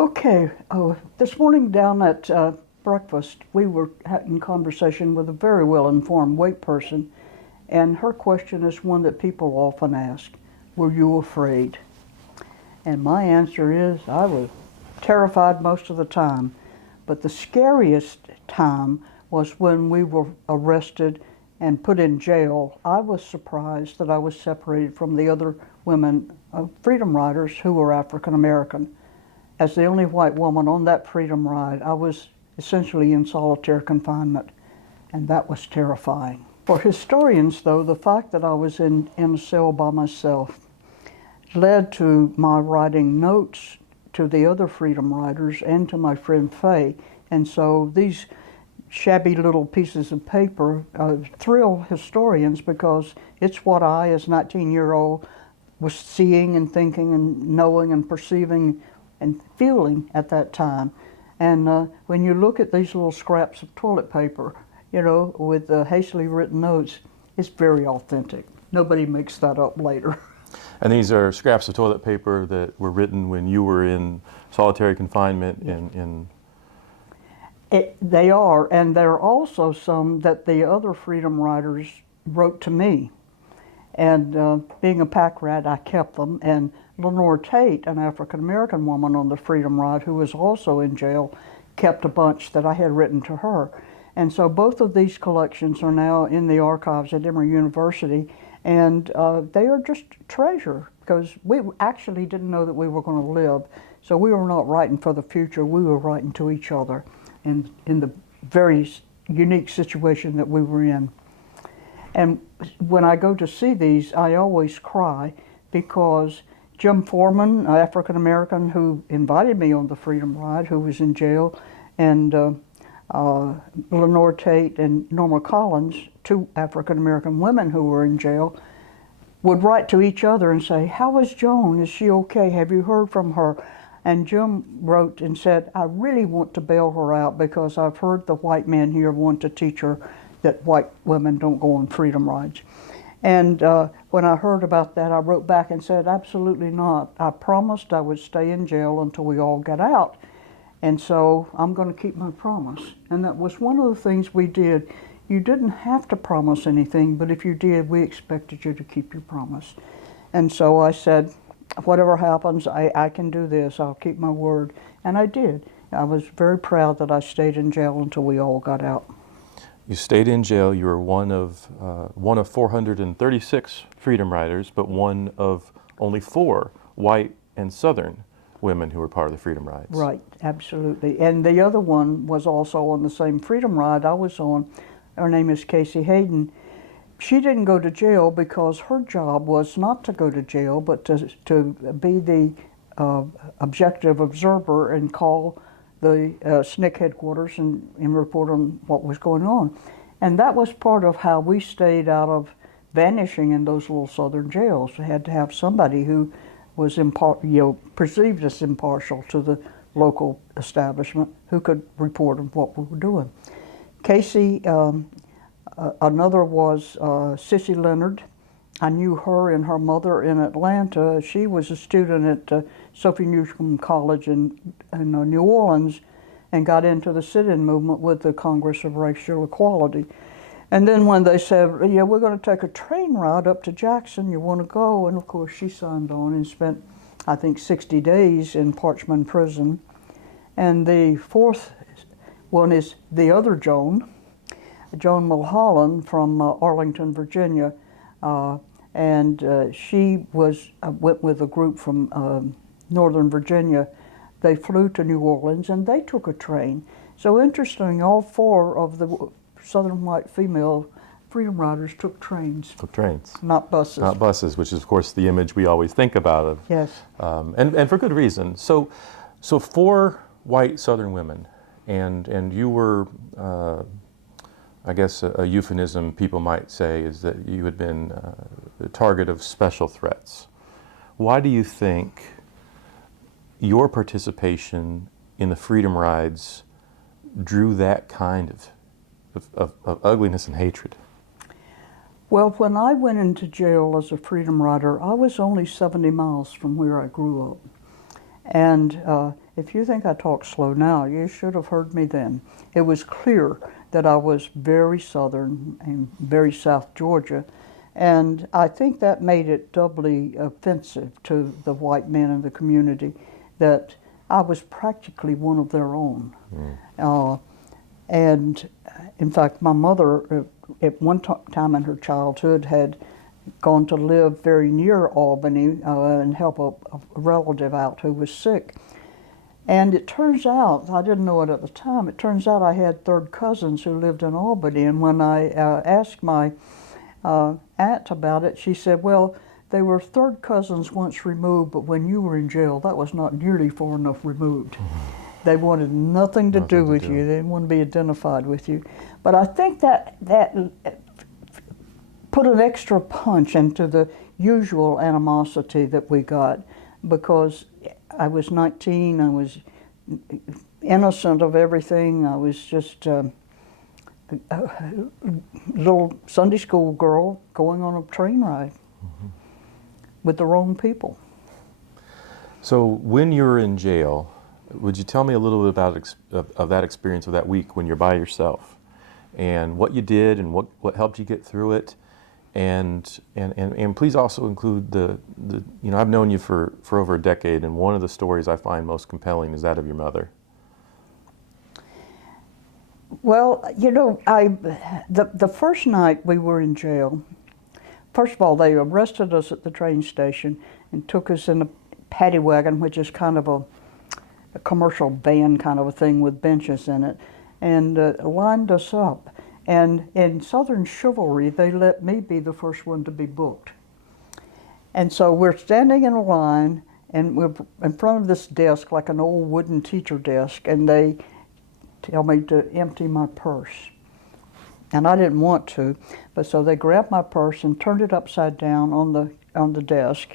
Okay, this morning down at breakfast, we were in conversation with a very well-informed white person, and her question is one that people often ask: were you afraid? And my answer is, I was terrified most of the time, but the scariest time was when we were arrested and put in jail. I was surprised that I was separated from the other women, freedom riders, who were African American. As the only white woman on that freedom ride, I was essentially in solitary confinement, and that was terrifying. For historians, though, the fact that I was in a cell by myself led to my writing notes to the other freedom riders and to my friend Faye. And so these shabby little pieces of paper thrill historians, because it's what I, as a 19-year-old, was seeing and thinking and knowing and perceiving and feeling at that time. And when you look at these little scraps of toilet paper, you know, with hastily written notes, it's very authentic. Nobody makes that up later. And these are scraps of toilet paper that were written when you were in solitary confinement in... They are, and there are also some that the other freedom riders wrote to me. And being a pack rat, I kept them. And Lenore Tate, an African-American woman on the Freedom Ride who was also in jail, kept a bunch that I had written to her. And so both of these collections are now in the archives at Emory University, and they are just treasure, because we actually didn't know that we were going to live. So we were not writing for the future, we were writing to each other in the very unique situation that we were in. And when I go to see these, I always cry, because Jim Foreman, an African American who invited me on the Freedom Ride, who was in jail, and Lenore Tate and Norma Collins, two African American women who were in jail, would write to each other and say, "How is Joan? Is she okay? Have you heard from her?" And Jim wrote and said, "I really want to bail her out, because I've heard the white men here want to teach her that white women don't go on freedom rides." And when I heard about that, I wrote back and said, "Absolutely not. I promised I would stay in jail until we all got out. And so I'm going to keep my promise." And that was one of the things we did. You didn't have to promise anything, but if you did, we expected you to keep your promise. And so I said, whatever happens, I can do this. I'll keep my word. And I did. I was very proud that I stayed in jail until we all got out. You stayed in jail. You were one of 436 freedom riders, but one of only 4 white and Southern women who were part of the Freedom Rides. Right, absolutely. And the other one was also on the same Freedom Ride I was on. Her name is Casey Hayden. She didn't go to jail because her job was not to go to jail, but to be the objective observer and call the SNCC headquarters and report on what was going on. And that was part of how we stayed out of vanishing in those little Southern jails. We had to have somebody who was perceived as impartial to the local establishment, who could report on what we were doing. Casey, another was Sissy Leonard. I knew her and her mother in Atlanta. She was a student at Sophie Newcomb College in New Orleans, and got into the sit-in movement with the Congress of Racial Equality. And then when they said, "Yeah, we're going to take a train ride up to Jackson, you want to go?" And of course she signed on and spent, I think, 60 days in Parchman Prison. And the fourth one is the other Joan, Joan Mulholland from Arlington, Virginia. She went with a group from Northern Virginia. They flew to New Orleans and they took a train. So interesting, all 4 of the Southern white female freedom riders took trains. Took trains. Not buses. Not buses, which is of course the image we always think about of. Yes. And for good reason. So 4 white Southern women, and you were, I guess a euphemism people might say is that you had been the target of special threats. Why do you think your participation in the Freedom Rides drew that kind of ugliness and hatred? Well, when I went into jail as a freedom rider, I was only 70 miles from where I grew up. And if you think I talk slow now, you should have heard me then. It was clear that I was very Southern and very South Georgia, and I think that made it doubly offensive to the white men in the community that I was practically one of their own. And in fact, my mother, at one time in her childhood, had gone to live very near Albany and help a relative out who was sick. And it turns out, I didn't know it at the time, it turns out I had third cousins who lived in Albany. And when I asked my aunt about it, she said, well, they were third cousins once removed, but when you were in jail, that was not nearly far enough removed. They wanted nothing to do with you. They didn't want to be identified with you. But I think that put an extra punch into the usual animosity that we got, because I was 19, I was innocent of everything. I was just a little Sunday school girl going on a train ride with the wrong people. So when you were in jail, would you tell me a little bit about of that experience of that week when you're by yourself, and what you did and what helped you get through it, and please also include the I've known you for over a decade, and one of the stories I find most compelling is that of your mother. Well, the first night we were in jail, first of all, they arrested us at the train station and took us in a paddy wagon, which is kind of a commercial van kind of a thing with benches in it, and lined us up. And in Southern chivalry, they let me be the first one to be booked. And so we're standing in a line, and we're in front of this desk, like an old wooden teacher desk, and they tell me to empty my purse. And I didn't want to, but so they grabbed my purse and turned it upside down on the desk.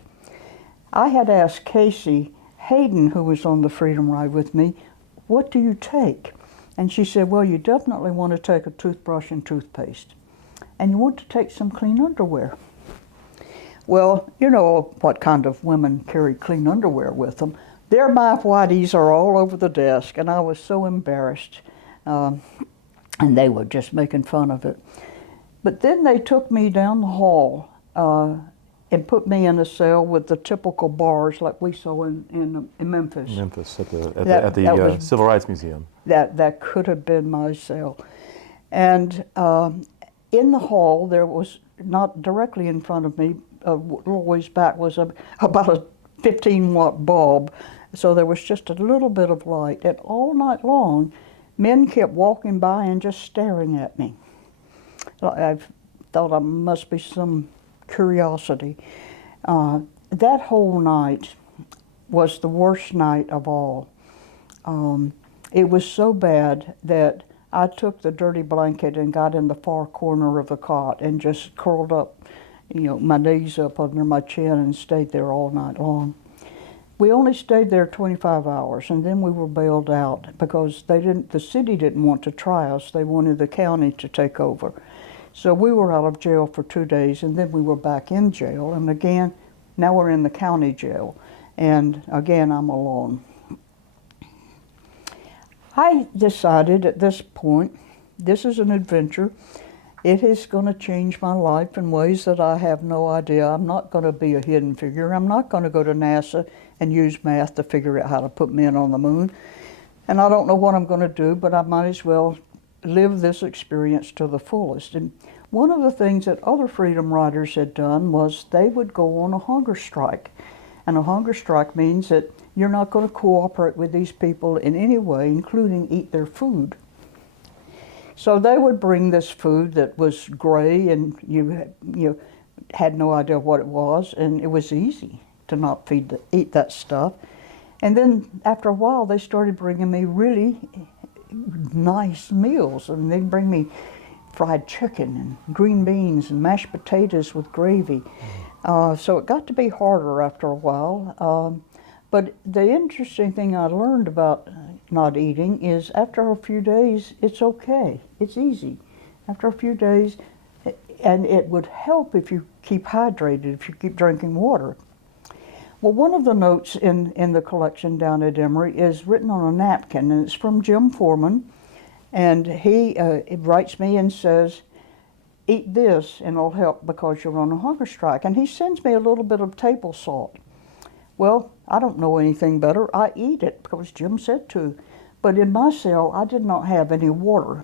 I had asked Casey Hayden, who was on the Freedom Ride with me, what do you take? And she said, well, you definitely want to take a toothbrush and toothpaste. And you want to take some clean underwear. Well, you know what kind of women carry clean underwear with them. There my whiteys are all over the desk, and I was so embarrassed. And they were just making fun of it. But then they took me down the hall and put me in a cell with the typical bars like we saw in Memphis. Memphis, at the Civil Rights Museum. That could have been my cell. And in the hall, there was, not directly in front of me, a little ways back, was about a 15-watt bulb. So there was just a little bit of light. And all night long, men kept walking by and just staring at me. I thought I must be some curiosity. That whole night was the worst night of all. It was so bad that I took the dirty blanket and got in the far corner of the cot and just curled up, my knees up under my chin and stayed there all night long. We only stayed there 25 hours, and then we were bailed out because the city didn't want to try us. They wanted the county to take over. So we were out of jail for 2 days, and then we were back in jail. And again, now we're in the county jail. And again, I'm alone. I decided at this point, this is an adventure. It is going to change my life in ways that I have no idea. I'm not going to be a hidden figure. I'm not going to go to NASA and use math to figure out how to put men on the moon. And I don't know what I'm going to do, but I might as well live this experience to the fullest. And one of the things that other freedom riders had done was they would go on a hunger strike. And a hunger strike means that you're not going to cooperate with these people in any way, including eat their food. So they would bring this food that was gray, and you had no idea what it was, and it was easy to not eat that stuff. And then after a while, they started bringing me really nice meals. I mean, they'd bring me fried chicken and green beans and mashed potatoes with gravy. So it got to be harder after a while. But the interesting thing I learned about not eating is after a few days, it's okay. It's easy. After a few days, and it would help if you keep hydrated, if you keep drinking water. Well, one of the notes in the collection down at Emory is written on a napkin, and it's from Jim Foreman. And he writes me and says, eat this and it'll help because you're on a hunger strike. And he sends me a little bit of table salt. Well, I don't know anything better. I eat it because Jim said to. But in my cell, I did not have any water,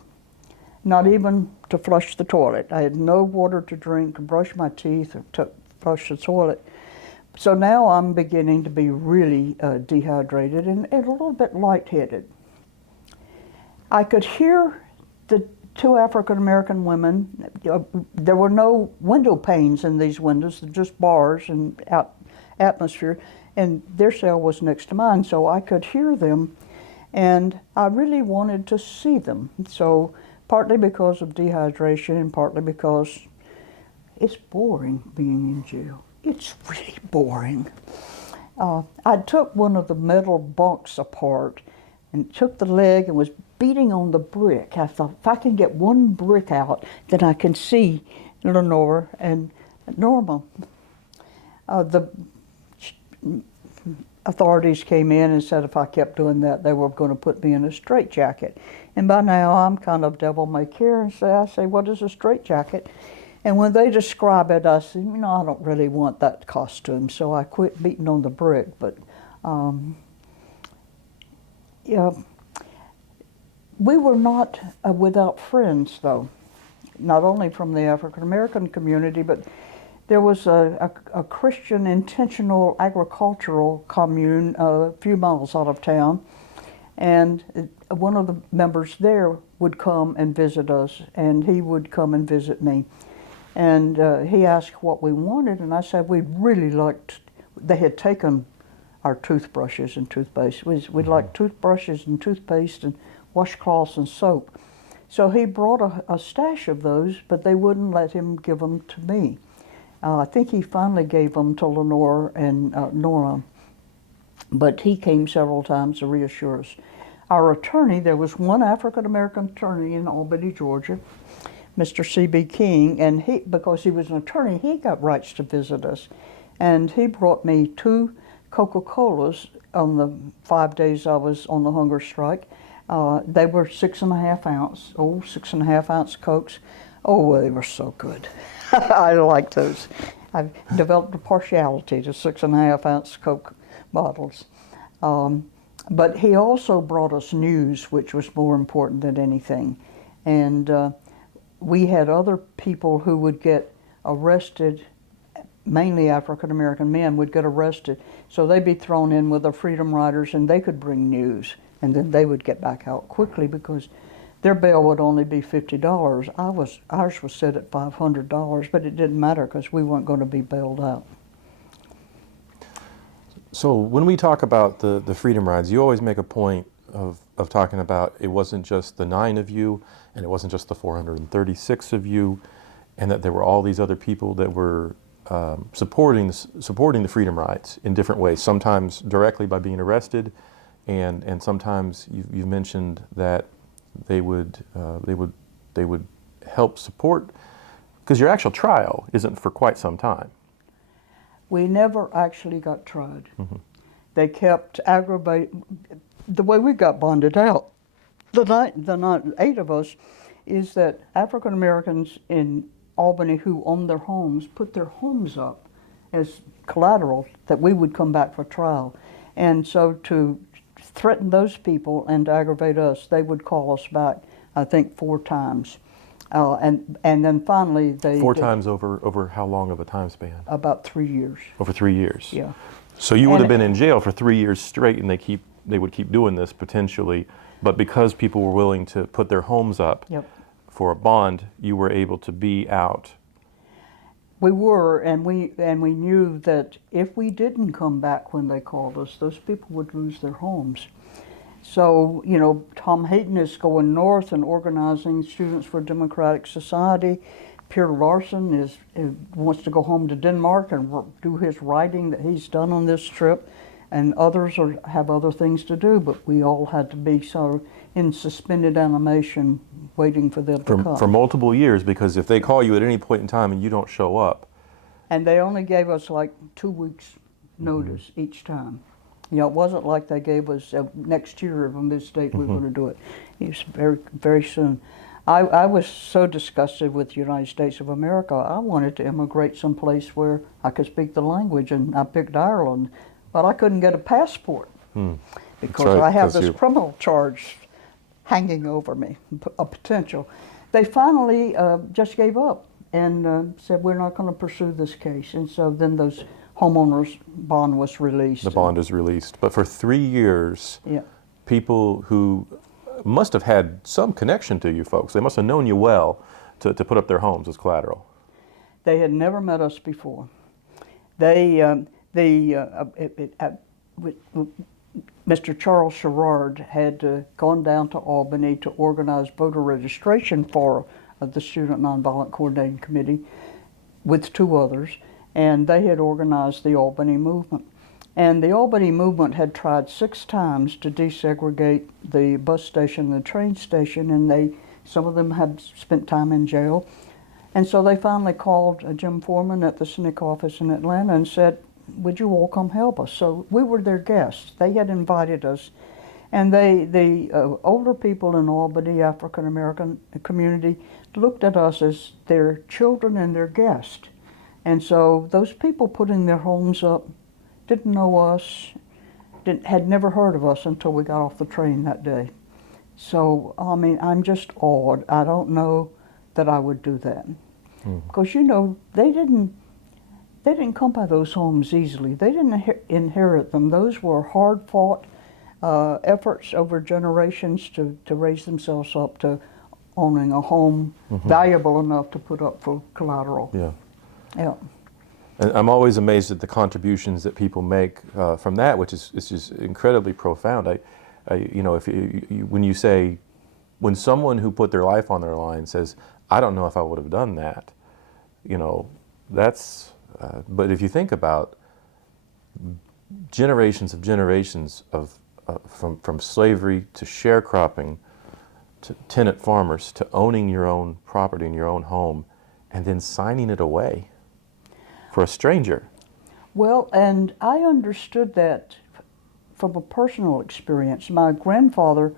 not even to flush the toilet. I had no water to drink, to brush my teeth, or to flush the toilet. So now I'm beginning to be really dehydrated and a little bit lightheaded. I could hear the two African-American women. There were no window panes in these windows, just bars and atmosphere, and their cell was next to mine, so I could hear them, and I really wanted to see them. So partly because of dehydration and partly because it's boring being in jail. It's really boring. I took one of the metal bunks apart and took the leg and was beating on the brick. I thought, if I can get one brick out, then I can see Lenore and Norma. The authorities came in and said if I kept doing that, they were going to put me in a straitjacket. And by now, I'm kind of devil-may-care, and I say, what is a straitjacket? And when they describe it, I say, I don't really want that costume, so I quit beating on the brick. But yeah, we were not without friends, though. Not only from the African American community, but there was a Christian intentional agricultural commune a few miles out of town, and one of the members there would come and visit us, and he would come and visit me. And he asked what we wanted, and I said we'd really liked, they had taken our toothbrushes and toothpaste. We'd like toothbrushes and toothpaste and washcloths and soap. So he brought a stash of those, but they wouldn't let him give them to me. I think he finally gave them to Lenore and Nora, but he came several times to reassure us. Our attorney, there was one African-American attorney in Albany, Georgia, Mr. C.B. King, and he, because he was an attorney, he got rights to visit us. And he brought me 2 Coca-Colas on the 5 days I was on the hunger strike. They were 6.5 ounce, 6.5 ounce Cokes. Oh, they were so good. I like those. I've developed a partiality to 6.5 ounce Coke bottles. But he also brought us news, which was more important than anything. And we had other people who would get arrested, mainly African-American men would get arrested. So they'd be thrown in with the Freedom Riders and they could bring news. And then they would get back out quickly because their bail would only be $50. Ours was set at $500, but it didn't matter because we weren't going to be bailed out. So when we talk about the Freedom Rides, you always make a point of talking about it wasn't just the 9 of you, and it wasn't just the 436 of you, and that there were all these other people that were supporting the Freedom Rides in different ways, sometimes directly by being arrested, and sometimes you've mentioned that they would help support, because your actual trial isn't for quite some time. We never actually got tried. Mm-hmm. They kept aggravating. The way we got bonded out, the 8 of us, is that African Americans in Albany who owned their homes put their homes up as collateral that we would come back for trial. And so to threaten those people and to aggravate us, they would call us back, I think, 4 times. And then finally they... 4 times over how long of a time span? About 3 years. Over 3 years? Yeah. So you would have been in jail for 3 years straight, and they would keep doing this potentially, but because people were willing to put their homes up for a bond, you were able to be out. We were, and we knew that if we didn't come back when they called us, those people would lose their homes. So, Tom Hayden is going north and organizing Students for Democratic Society. Pierre Larson wants to go home to Denmark and do his writing that he's done on this trip, and others have other things to do, but we all had to be sort of in suspended animation waiting for them to come. For multiple years, because if they call you at any point in time and you don't show up. And they only gave us like 2 weeks notice each time. You know, it wasn't like they gave us next year on this date we're going to do it. It was very, very soon. I was so disgusted with the United States of America. I wanted to immigrate someplace where I could speak the language, and I picked Ireland, but I couldn't get a passport because right, I have 'cause this criminal charge hanging over me, a potential. They finally just gave up and said, we're not going to pursue this case. And so then those homeowners' bond was released. The bond is released. But for 3 years, Yeah. people who must have had some connection to you folks, they must have known you well to put up their homes as collateral. They had never met us before. Mr. Charles Sherrard had gone down to Albany to organize voter registration for the Student Nonviolent Coordinating Committee with 2 others, and they had organized the Albany movement. And the Albany movement had tried 6 times to desegregate the bus station and the train station, and some of them had spent time in jail. And so they finally called Jim Foreman at the SNCC office in Atlanta and said, would you all come help us? So we were their guests. They had invited us. And the older people in Albany, African American community, looked at us as their children and their guests. And so those people putting their homes up didn't know us, had never heard of us until we got off the train that day. So, I mean, I'm just awed. I don't know that I would do that. Because, you know, they didn't come by those homes easily. They didn't inherit them. Those were hard-fought efforts over generations to raise themselves up to owning a home valuable enough to put up for collateral. Yeah. Yeah. And I'm always amazed at the contributions that people make from that, which is just incredibly profound. You know, when someone who put their life on their line says, I don't know if I would have done that, you know, that's, but if you think about generations of from slavery to sharecropping to tenant farmers to owning your own property in your own home and then signing it away for a stranger. Well, and I understood that from a personal experience. My grandfather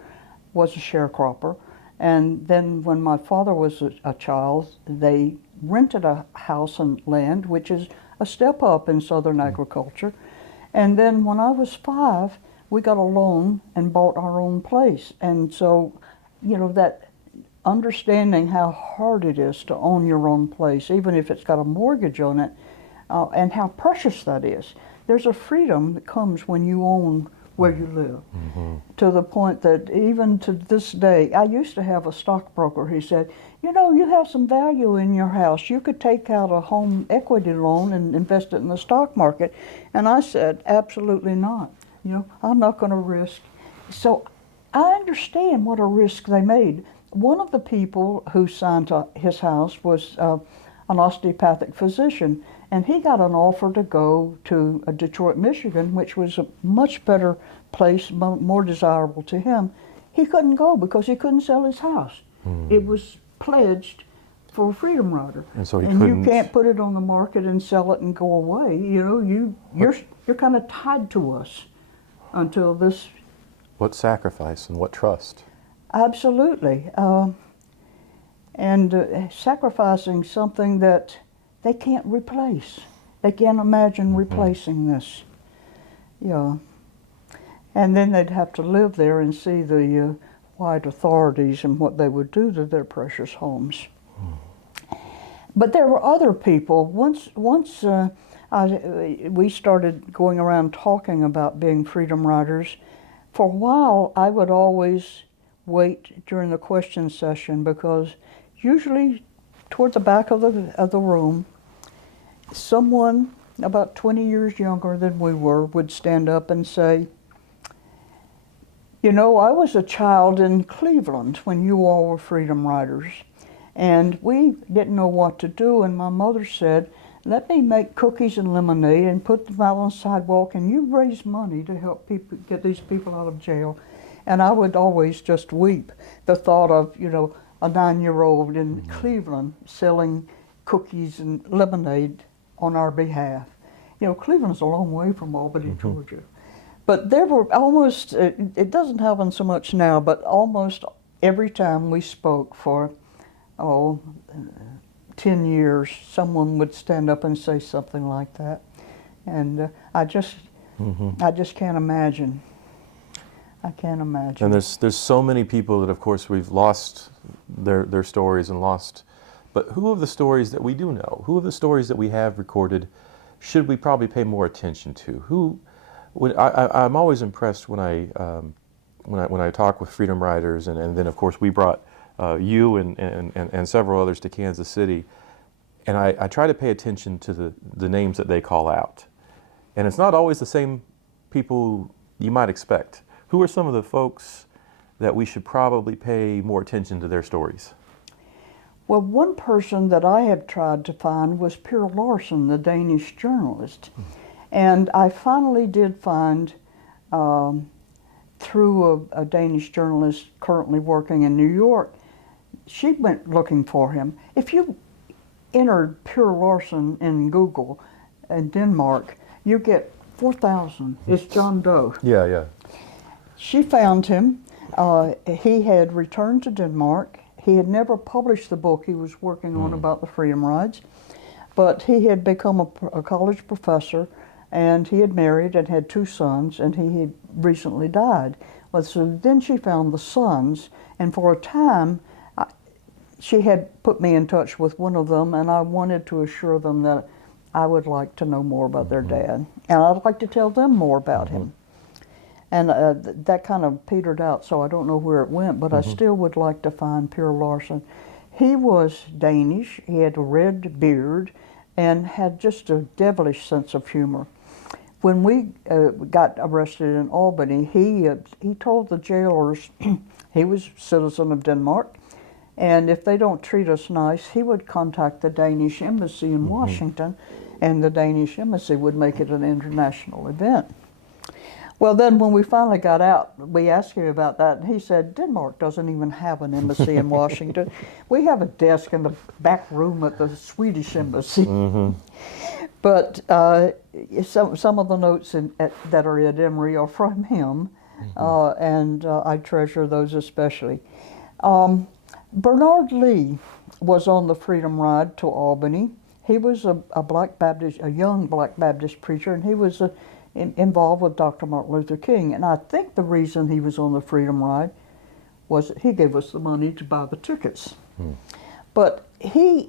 was a sharecropper, and then when my father was a child, they rented a house and land, which is a step up in Southern agriculture. And then when I was 5, we got a loan and bought our own place. And so, you know, that understanding how hard it is to own your own place, even if it's got a mortgage on it, and how precious that is. There's a freedom that comes when you own where you live, to the point that even to this day, I used to have a stockbroker who said, you know, you have some value in your house. You could take out a home equity loan and invest it in the stock market. And I said, absolutely not. You know, I'm not going to risk. So I understand what a risk they made. One of the people who signed to his house was an osteopathic physician, and he got an offer to go to Detroit, Michigan, which was a much better place, more desirable to him. He couldn't go because he couldn't sell his house. It was pledged for a Freedom Rider, and so you can't put it on the market and sell it and go away. You know, you're kind of tied to us until this. What sacrifice and what trust? Absolutely. And sacrificing something that they can't replace. They can't imagine replacing this. Yeah. And then they'd have to live there and see the white authorities and what they would do to their precious homes. But there were other people. Once we started going around talking about being Freedom Riders, for a while I would always wait during the question session, because usually toward the back of the room, someone about 20 years younger than we were would stand up and say, you know, I was a child in Cleveland when you all were Freedom Riders, and we didn't know what to do, and my mother said, let me make cookies and lemonade and put them out on the sidewalk, and you raise money to help people get these people out of jail. And I would always just weep, the thought of, you know, a 9-year-old in Cleveland selling cookies and lemonade on our behalf. You know, Cleveland's a long way from Albany, Georgia. But there were almost, it doesn't happen so much now, but almost every time we spoke for, 10 years, someone would stand up and say something like that. And I just can't imagine. I can't imagine. And there's so many people that, of course, we've lost their stories and lost. But who of the stories that we do know, who of the stories that we have recorded, should we probably pay more attention to? I'm always impressed when I talk with freedom riders, and then of course we brought you and several others to Kansas City, and I try to pay attention to the names that they call out, and it's not always the same people you might expect. Who are some of the folks that we should probably pay more attention to their stories? Well, one person that I have tried to find was Per Larsen, the Danish journalist. And I finally did find, through a Danish journalist currently working in New York, she went looking for him. If you entered Per Larsen in Google in Denmark, you get 4,000. It's John Doe. Yeah. She found him. He had returned to Denmark. He had never published the book he was working on about the Freedom Rides, but he had become a college professor, and he had married and had 2 sons, and he had recently died. Well, so then she found the sons, and for a time, she had put me in touch with one of them, and I wanted to assure them that I would like to know more about their dad, and I'd like to tell them more about him. And that kind of petered out, so I don't know where it went, but I still would like to find Per Larsen. He was Danish, he had a red beard, and had just a devilish sense of humor. When we got arrested in Albany, he told the jailers he was a citizen of Denmark, and if they don't treat us nice, he would contact the Danish embassy in Washington, and the Danish embassy would make it an international event. Well, then when we finally got out, we asked him about that, and he said, Denmark doesn't even have an embassy in Washington. We have a desk in the back room at the Swedish embassy. But some of the notes that are at Emory are from him, and I treasure those especially. Bernard Lee was on the Freedom Ride to Albany. He was a young Black Baptist preacher, and he was involved with Dr. Martin Luther King. And I think the reason he was on the Freedom Ride was that he gave us the money to buy the tickets. But he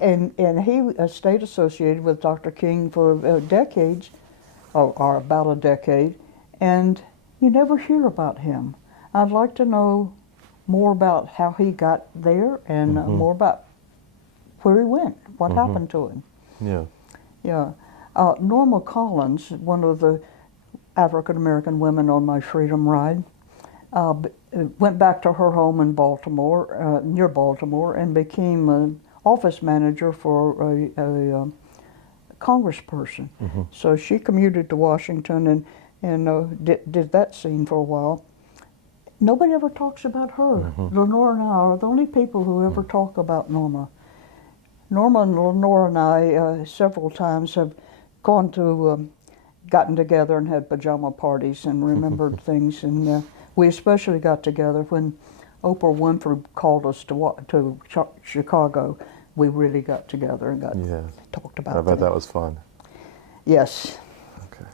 stayed associated with Dr. King for decades, or about a decade, and you never hear about him. I'd like to know more about how he got there, and more about where he went, what happened to him. Yeah. Norma Collins, one of the African American women on my Freedom Ride, went back to her home in Baltimore, near Baltimore, and became an office manager for a congressperson. So she commuted to Washington and did that scene for a while. Nobody ever talks about her. Lenore and I are the only people who ever talk about Norma. Norma and Lenore and I several times have gotten together and had pajama parties and remembered things, and we especially got together when Oprah Winfrey called us to Chicago. We really got together and talked about it. I bet that was fun. Yes. Okay.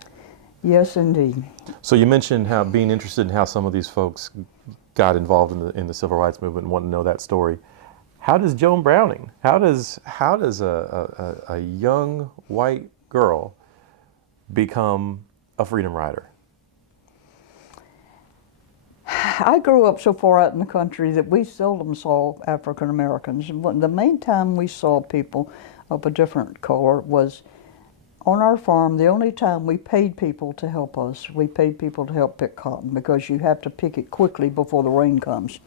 Yes, indeed. So you mentioned how being interested in how some of these folks got involved in the civil rights movement and wanting to know that story. How does Joan Browning? How does a young white girl become a freedom rider? I grew up so far out in the country that we seldom saw African Americans. The main time we saw people of a different color was on our farm. The only time we paid people to help us, we paid people to help pick cotton, because you have to pick it quickly before the rain comes.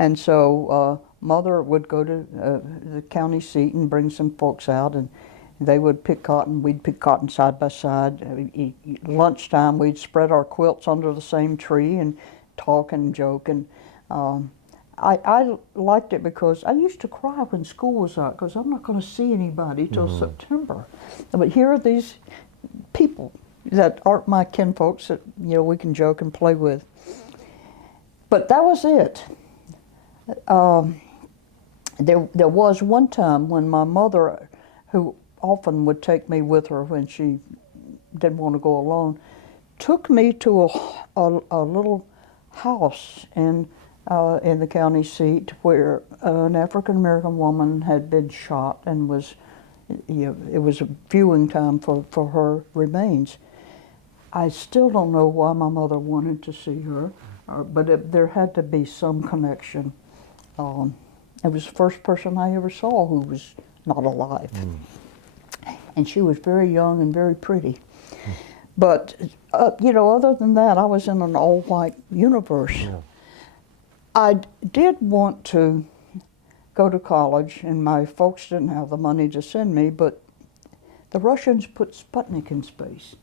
And so Mother would go to the county seat and bring some folks out, and they would pick cotton. We'd pick cotton side by side. Lunchtime, we'd spread our quilts under the same tree and talk and joke. And I liked it because I used to cry when school was out, because I'm not going to see anybody till September. But here are these people that aren't my kinfolks that, you know, we can joke and play with. But that was it. There was one time when my mother, who often would take me with her when she didn't want to go alone, took me to a little house in the county seat where an African American woman had been shot and was, you know, it was a viewing time for her remains. I still don't know why my mother wanted to see her, but there had to be some connection. It was the first person I ever saw who was not alive. And she was very young and very pretty. But, you know, other than that, I was in an all-white universe. Yeah. I did want to go to college, and my folks didn't have the money to send me, but the Russians put Sputnik in space.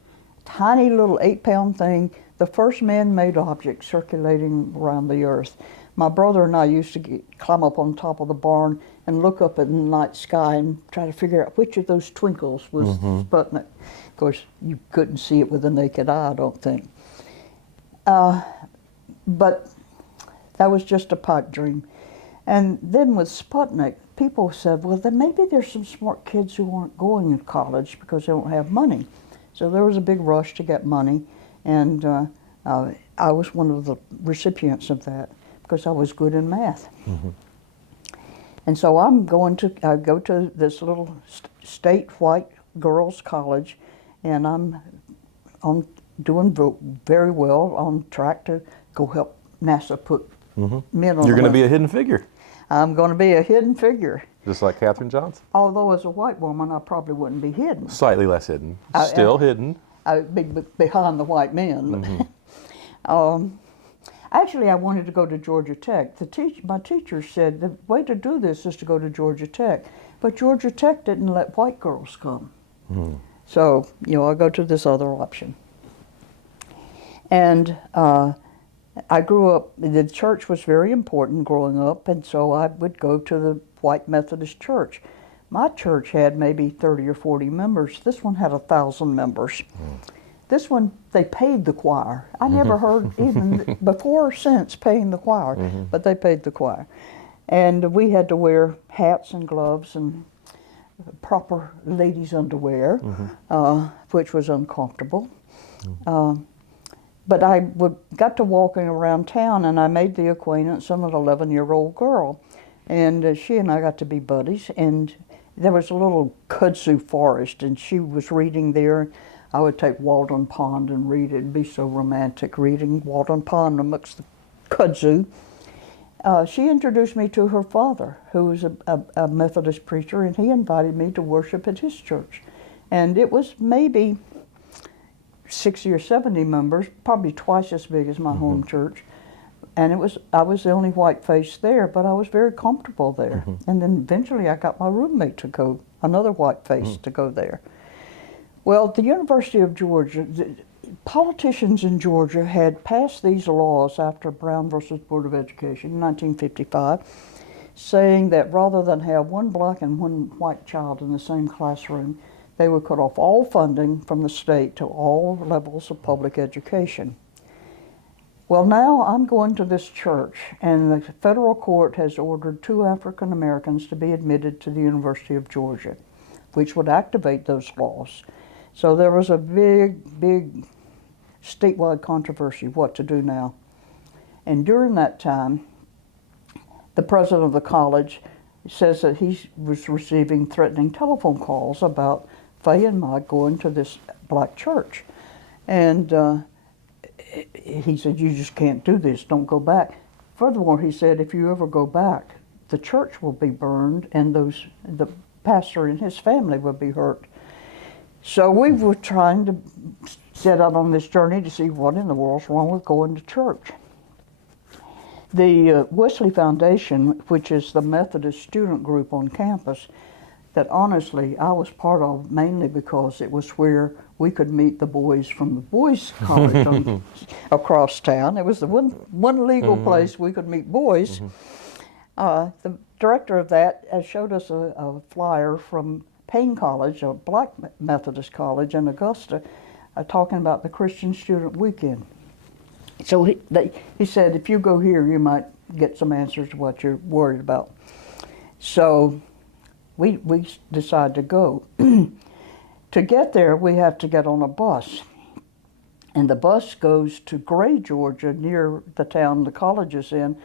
Tiny little 8-pound thing, the first man-made object circulating around the Earth. My brother and I used to climb up on top of the barn and look up at the night sky and try to figure out which of those twinkles was Sputnik. Of course, you couldn't see it with the naked eye, I don't think. But that was just a pipe dream. And then with Sputnik, people said, well, then maybe there's some smart kids who aren't going to college because they don't have money. So there was a big rush to get money, and I was one of the recipients of that because I was good in math. And so I go to this little state white girls' college, and I'm doing very well, on track to go help NASA put men on the moon. You're going to be a hidden figure. I'm going to be a hidden figure. Just like Katherine Johnson. Although as a white woman, I probably wouldn't be hidden. Slightly less hidden. Still hidden. I'd be behind the white men. Actually, I wanted to go to Georgia Tech. My teacher said the way to do this is to go to Georgia Tech. But Georgia Tech didn't let white girls come. So, you know, I go to this other option. And I grew up, the church was very important growing up, and so I would go to the White Methodist Church. My church had maybe 30 or 40 members. This one had 1,000 members. This one, they paid the choir. I never heard even before or since paying the choir, but they paid the choir. And we had to wear hats and gloves and proper ladies' underwear, which was uncomfortable. But I got to walking around town, and I made the acquaintance of an 11-year-old girl. And she and I got to be buddies, and there was a little kudzu forest, and she was reading there. I would take Walden Pond and read it. It'd be so romantic, reading Walden Pond amongst the kudzu. She introduced me to her father, who was a Methodist preacher, and he invited me to worship at his church. And it was maybe 60 or 70 members, probably twice as big as my home church. And I was the only white face there, but I was very comfortable there. And then eventually I got my roommate to go, another white face to go there. Well, the University of Georgia, the politicians in Georgia had passed these laws after Brown versus Board of Education in 1955, saying that rather than have one black and one white child in the same classroom, they would cut off all funding from the state to all levels of public education. Well, now I'm going to this church, and the federal court has ordered 2 African Americans to be admitted to the University of Georgia, which would activate those laws. So there was a big statewide controversy what to do now. And during that time, the president of the college says that he was receiving threatening telephone calls about Faye and I going to this black church. And he said, you just can't do this, don't go back. Furthermore, he said, if you ever go back, the church will be burned and the pastor and his family will be hurt. So we were trying to set out on this journey to see what in the world's wrong with going to church. The Wesley Foundation, which is the Methodist student group on campus, that honestly I was part of mainly because it was where we could meet the boys from the boys' college across town. It was the one legal place we could meet boys. The director of that showed us a flyer from Payne College, a black Methodist college in Augusta, talking about the Christian Student Weekend. So he said, if you go here, you might get some answers to what you're worried about. So we decided to go. To get there, we have to get on a bus. And the bus goes to Gray, Georgia, near the town the college is in.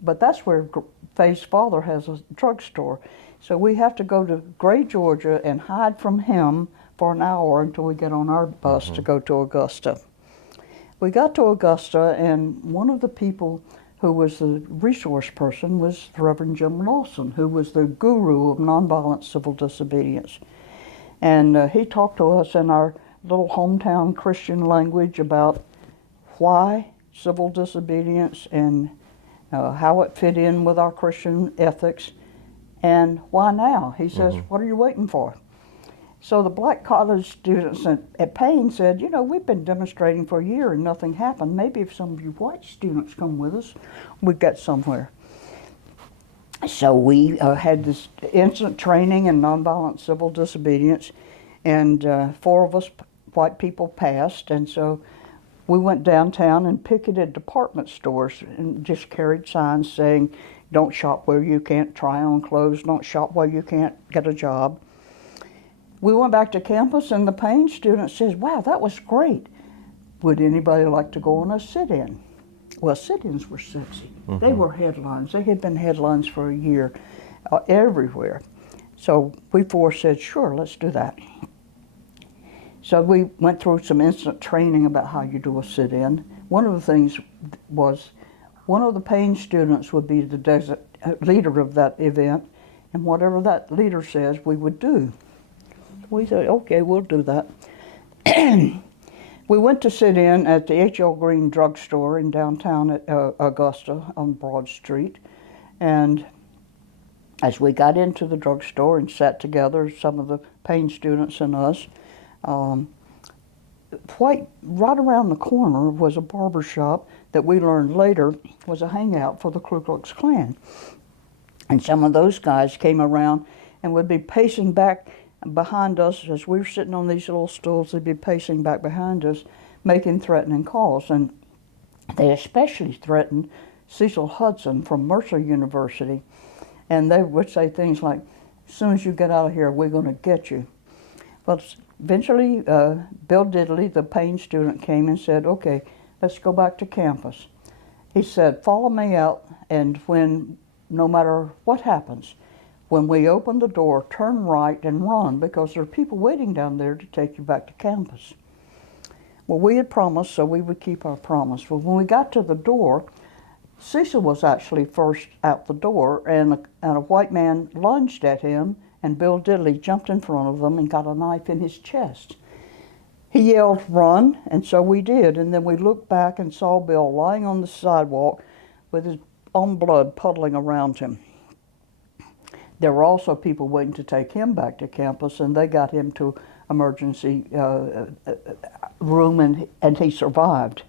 But that's where Faye's father has a drugstore. So we have to go to Gray, Georgia, and hide from him for an hour until we get on our bus to go to Augusta. We got to Augusta, and one of the people who was the resource person was Reverend Jim Lawson, who was the guru of nonviolent civil disobedience. And he talked to us in our little hometown Christian language about why civil disobedience and how it fit in with our Christian ethics, and why now? He says, what are you waiting for? So the black college students at Payne said, you know, we've been demonstrating for a year and nothing happened. Maybe if some of you white students come with us, we'd get somewhere. So we had this instant training in nonviolent civil disobedience, and 4 of us white people passed, and so we went downtown and picketed department stores and just carried signs saying, don't shop where you can't try on clothes, don't shop where you can't get a job. We went back to campus, and the Payne student says, wow, that was great. Would anybody like to go on a sit-in? Well, sit-ins were sexy. They were headlines. They had been headlines for a year everywhere. So we 4 said, sure, let's do that. So we went through some instant training about how you do a sit-in. One of the things was one of the Payne students would be the leader of that event, and whatever that leader says, we would do. We said, okay, we'll do that. We went to sit in at the H.L. Green drugstore in downtown at Augusta on Broad Street. And as we got into the drugstore and sat together, some of the Payne students and us, right around the corner was a barber shop that we learned later was a hangout for the Ku Klux Klan. And some of those guys came around and would be pacing back behind us as we were sitting on these little stools. They'd be pacing back behind us, making threatening calls. And they especially threatened Cecil Hudson from Mercer University. And they would say things like, as soon as you get out of here, we're going to get you. Well, eventually, Bill Diddley, the Payne student, came and said, okay, let's go back to campus. He said, follow me out, and no matter what happens, when we open the door, turn right and run, because there are people waiting down there to take you back to campus. Well, we had promised, so we would keep our promise. Well, when we got to the door, Cecil was actually first out the door, and a white man lunged at him, and Bill Diddley jumped in front of them and got a knife in his chest. He yelled, run, and so we did, and then we looked back and saw Bill lying on the sidewalk with his own blood puddling around him. There were also people waiting to take him back to campus, and they got him to emergency room, and he survived.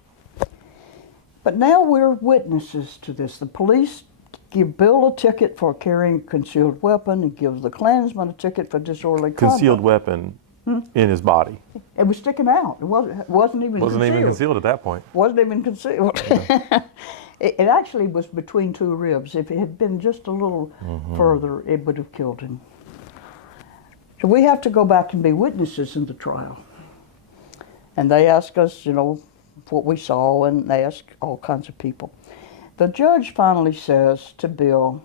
But now we're witnesses to this. The police give Bill a ticket for carrying a concealed weapon and gives the Klansman a ticket for disorderly conduct. Concealed weapon in his body. It was sticking out. It wasn't even concealed. Wasn't even concealed at that point. Wasn't even concealed. Yeah. It actually was between 2 ribs. If it had been just a little further, it would have killed him. So we have to go back and be witnesses in the trial. And they ask us, what we saw, and they ask all kinds of people. The judge finally says to Bill,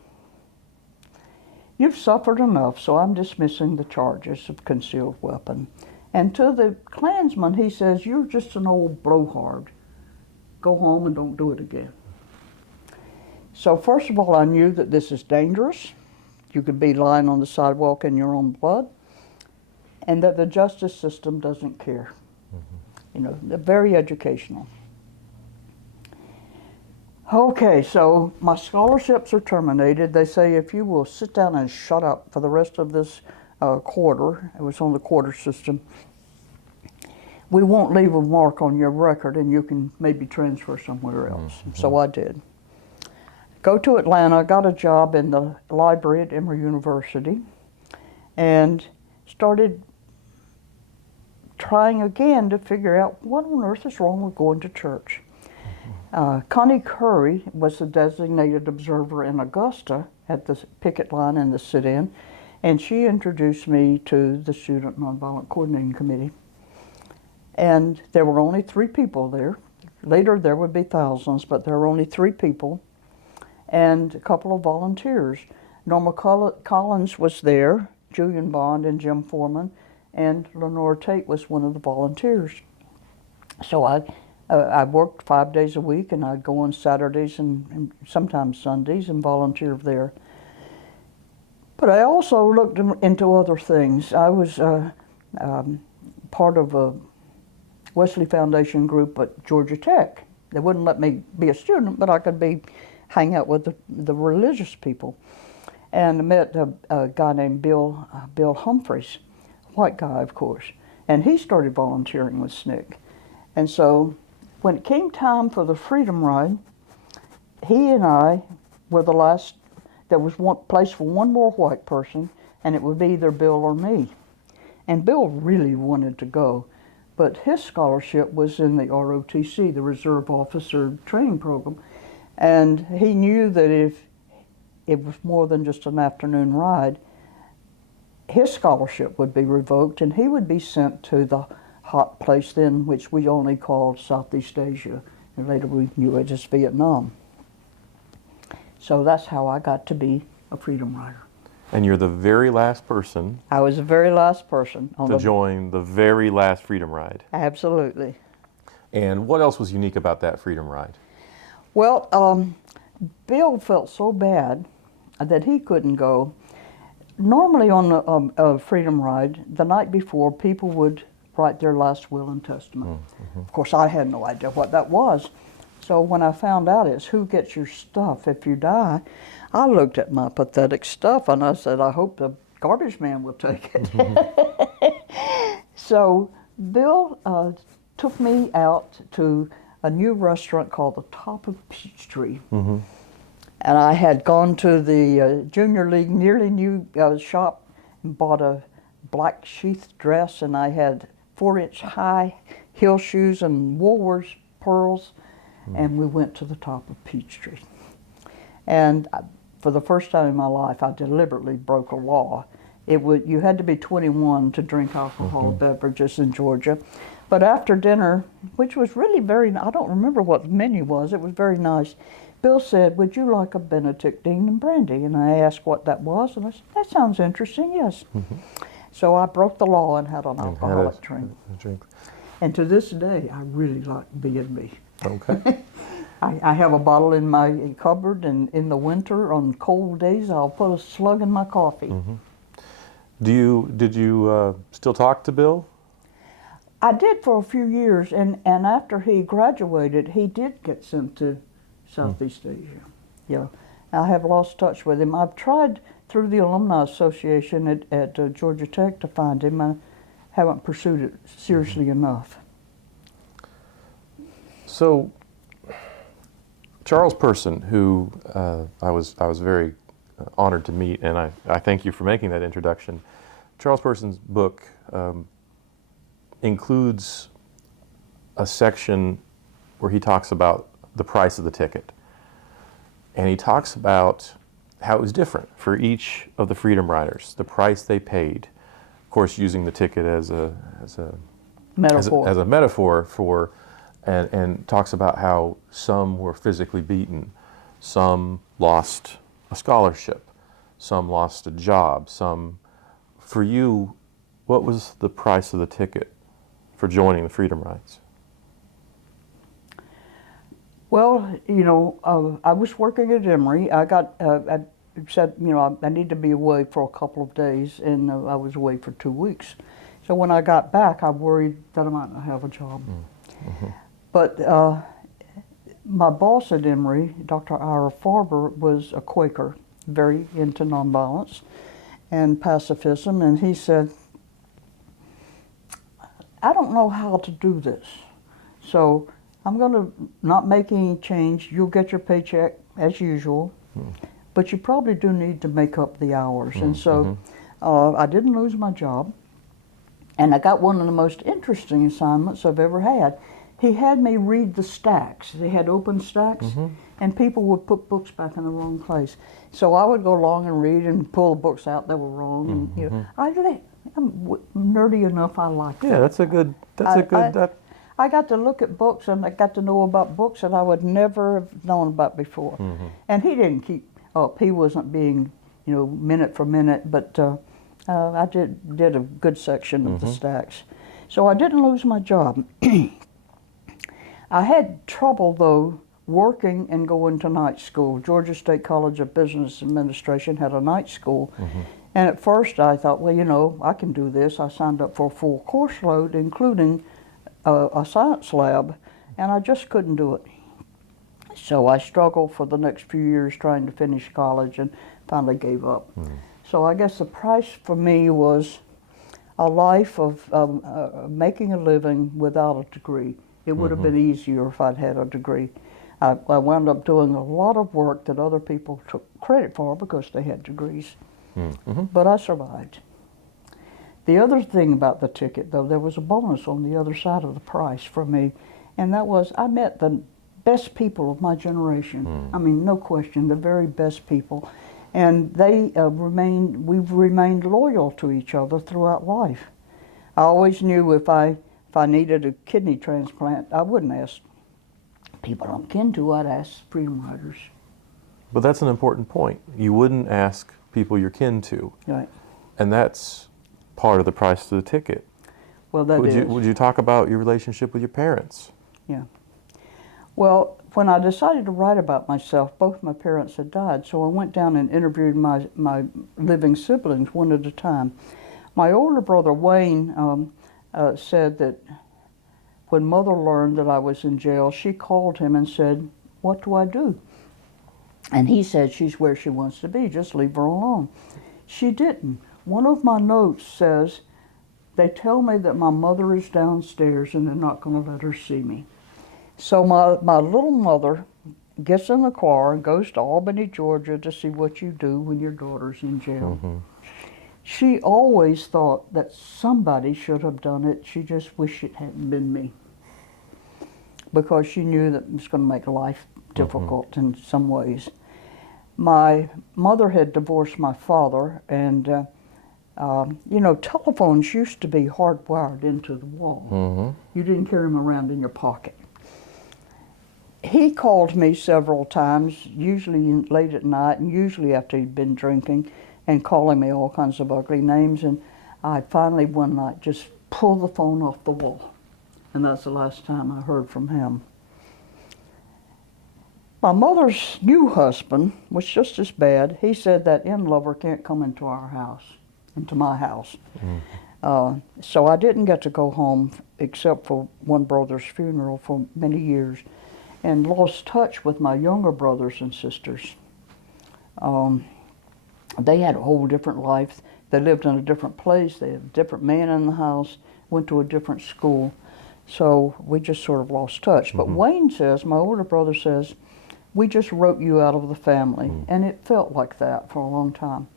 you've suffered enough, so I'm dismissing the charges of concealed weapon. And to the Klansman, he says, you're just an old blowhard. Go home and don't do it again. So first of all, I knew that this is dangerous. You could be lying on the sidewalk in your own blood, and that the justice system doesn't care. They're very educational. Okay, so my scholarships are terminated. They say if you will sit down and shut up for the rest of this quarter, it was on the quarter system, we won't leave a mark on your record and you can maybe transfer somewhere else. So I did. Go to Atlanta, got a job in the library at Emory University, and started trying again to figure out what on earth is wrong with going to church. Connie Curry was the designated observer in Augusta at the picket line and the sit-in, and she introduced me to the Student Nonviolent Coordinating Committee. And there were only 3 people there. Later there would be thousands, but there were only 3 people and a couple of volunteers. Norma Collins was there, Julian Bond and Jim Foreman, and Lenore Tate was one of the volunteers. So I worked 5 days a week, and I'd go on Saturdays and sometimes Sundays and volunteer there. But I also looked into other things. I was part of a Wesley Foundation group at Georgia Tech. They wouldn't let me be a student, but I could hang out with the religious people. And I met a guy named Bill Humphreys, white guy, of course, and he started volunteering with SNCC. And so when it came time for the Freedom Ride, he and I were the last. There was one place for one more white person, and it would be either Bill or me. And Bill really wanted to go, but his scholarship was in the ROTC, the Reserve Officer Training Program, and he knew that if it was more than just an afternoon ride, his scholarship would be revoked, and he would be sent to the hot place then, which we only called Southeast Asia, and later we knew it as Vietnam. So that's how I got to be a Freedom Rider. And you're the very last person I was the very last person on to join the very last Freedom Ride. Absolutely. And what else was unique about that Freedom Ride? Well, Bill felt so bad that he couldn't go. Normally on a Freedom Ride, the night before, people would write their last will and testament. Of course, I had no idea what that was. So when I found out it's who gets your stuff if you die, I looked at my pathetic stuff and I said, I hope the garbage man will take it. So Bill took me out to a new restaurant called the Top of Peachtree. And I had gone to the Junior League nearly new shop and bought a black sheath dress, and I had 4-inch high heel shoes and Woolworths pearls, and we went to the Top of Peachtree. And for the first time in my life, I deliberately broke a law. You had to be 21 to drink alcoholic beverages in Georgia. But after dinner, which was really I don't remember what the menu was, it was very nice. Bill said, would you like a Benedictine and brandy? And I asked what that was, and I said, that sounds interesting, yes. So I broke the law and had an alcoholic drink. And to this day, I really like B&B. Okay. I have a bottle in my cupboard, and in the winter, on cold days, I'll put a slug in my coffee. Did you still talk to Bill? I did for a few years, and after he graduated, he did get sent to Southeast Asia. Yeah, I have lost touch with him. I've tried through the Alumni Association at Georgia Tech to find him. I haven't pursued it seriously enough. So, Charles Person, who I was very honored to meet, and I thank you for making that introduction. Charles Person's book includes a section where he talks about the price of the ticket. And he talks about how it was different for each of the Freedom Riders, the price they paid. Of course, using the ticket as a metaphor for, and talks about how some were physically beaten, some lost a scholarship, some lost a job, some. For you, what was the price of the ticket for joining the Freedom Rides? Well, I was working at Emory. I said, I need to be away for a couple of days, and I was away for 2 weeks. So when I got back, I worried that I might not have a job. But my boss at Emory, Dr. Ira Farber, was a Quaker, very into nonviolence and pacifism, and he said, I don't know how to do this, so I'm going to not make any change. You'll get your paycheck as usual, but you probably do need to make up the hours. And so I didn't lose my job, And I got one of the most interesting assignments I've ever had. He had me read the stacks. They had open stacks, and people would put books back in the wrong place. So I would go along and read and pull the books out that were wrong. And, you know, I'm nerdy enough. I liked it. Yeah, that's a good. I got to look at books, and I got to know about books that I would never have known about before. And he didn't keep up. He wasn't being, you know, minute for minute, but I did a good section of the stacks. So I didn't lose my job. I had trouble, though, working and going to night school. Georgia State College of Business Administration had a night school. And at first I thought, well, you know, I can do this. I signed up for a full course load, including a science lab, and I just couldn't do it. So I struggled for the next few years trying to finish college and finally gave up. So I guess the price for me was a life of making a living without a degree. It would have been easier if I'd had a degree. I wound up doing a lot of work that other people took credit for because they had degrees. But I survived. The other thing about the ticket, though, there was a bonus on the other side of the price for me, and that was I met the best people of my generation. I mean, no question, the very best people. And we've remained loyal to each other throughout life. I always knew if I needed a kidney transplant, I wouldn't ask people I'm kin to, I'd ask Freedom Riders. But that's an important point. You wouldn't ask people you're kin to. Right. And that's part of the price of the ticket. Well, that is. Would you talk about your relationship with your parents? Yeah. Well, when I decided to write about myself, both my parents had died, so I went down and interviewed my living siblings one at a time. My older brother, Wayne, said that when Mother learned that I was in jail, she called him and said, "What do I do?" And he said, "She's where she wants to be, just leave her alone." She didn't. One of my notes says, "They tell me that my mother is downstairs and they're not going to let her see me." So my little mother gets in the car and goes to Albany, Georgia to see what you do when your daughter's in jail. She always thought that somebody should have done it. She just wished it hadn't been me, because she knew that it was going to make life difficult in some ways. My mother had divorced my father, and you know, telephones used to be hardwired into the wall. You didn't carry them around in your pocket. He called me several times, usually late at night and usually after he'd been drinking, and calling me all kinds of ugly names. And I finally one night just pulled the phone off the wall. And that's the last time I heard from him. My mother's new husband was just as bad. He said that in-lover can't come into our house, into my house. So I didn't get to go home except for one brother's funeral for many years, and lost touch with my younger brothers and sisters. They had a whole different life. They lived in a different place. They had a different man in the house, went to a different school. So we just sort of lost touch. But Wayne says, my older brother says, we just wrote you out of the family. And it felt like that for a long time.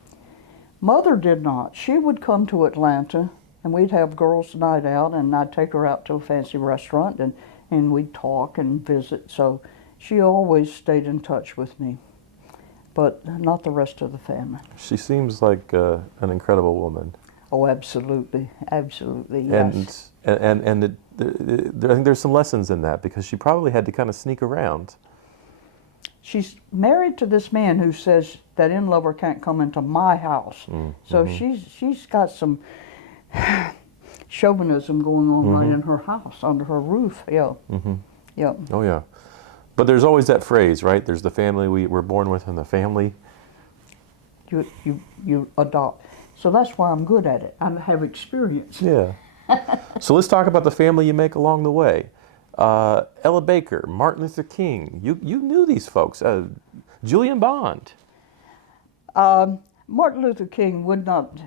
Mother did not. She would come to Atlanta, and we'd have girls' night out, and I'd take her out to a fancy restaurant, and we'd talk and visit. So she always stayed in touch with me, but not the rest of the family. She seems like an incredible woman. Oh, absolutely, absolutely, yes. And I think there's some lessons in that, because she probably had to kind of sneak around. She's married to this man who says that in-lover can't come into my house. So she's got some chauvinism going on right in her house, under her roof. Yeah. Yeah. Oh yeah. But there's always that phrase, right? There's the family we're born with, and the family you adopt. So that's why I'm good at it. I have experience. Yeah. So let's talk about the family you make along the way. Ella Baker, Martin Luther King. You knew these folks. Julian Bond. Martin Luther King would not